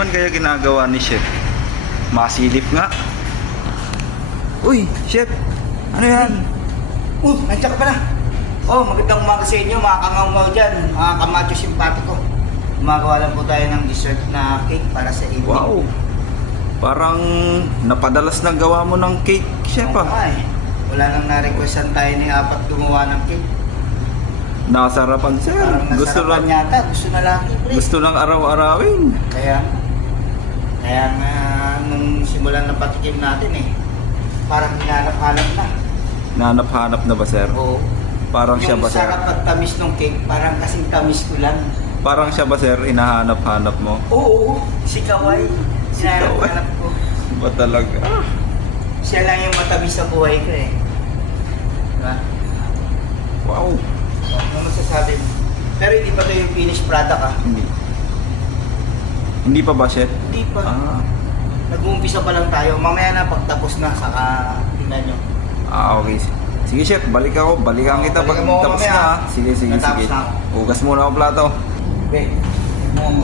naman kaya ginagawa ni Chef? Masilip nga. Uy, Chef! Ano yan? Uh, nandiyan ka pala. Oh, magandang umaga sa inyo, mga kangaw dyan, mga kamacho simpatiko. Gumagawa lang po tayo ng dessert na cake para sa evening. Wow! Parang napadalas na gawa mo ng cake, Chef Oo ah. eh. Wala nang na-requestan tayo ni Apat gumawa ng cake. Nasarapan, sir. Parang Gusto nasarapan lang, yata, gusto na lang pre. gusto lang araw-arawin. Kaya, kaya nga nung simulan ng patikim natin eh, parang hinanap-hanap na. Nanap-hanap na ba, sir? Oo. Parang siya yung ba, sir? sarap at tamis ng cake, parang kasing tamis ko lang. Parang siya ba, sir? Hinahanap-hanap mo? Oo, si Kawai. Si Kawai. Sinanap-hanap ko. Ba talaga? Siya lang yung matamis sa buhay ko eh. Diba? wow! Ano masasabi mo? Pero hindi pa ito yung finished product ah. Hindi. Hindi pa ba, Chef? Hindi pa. Ah, Nag-uumpisa pa lang tayo. Mamaya na pagtapos na, saka tingnan nyo. ah okay. Sige, Chef. Balik ako. Balikan Oo, kita pag tapos na. Sige, sige, Natapos sige. na. Ugas muna ako plato. Wait, mo mo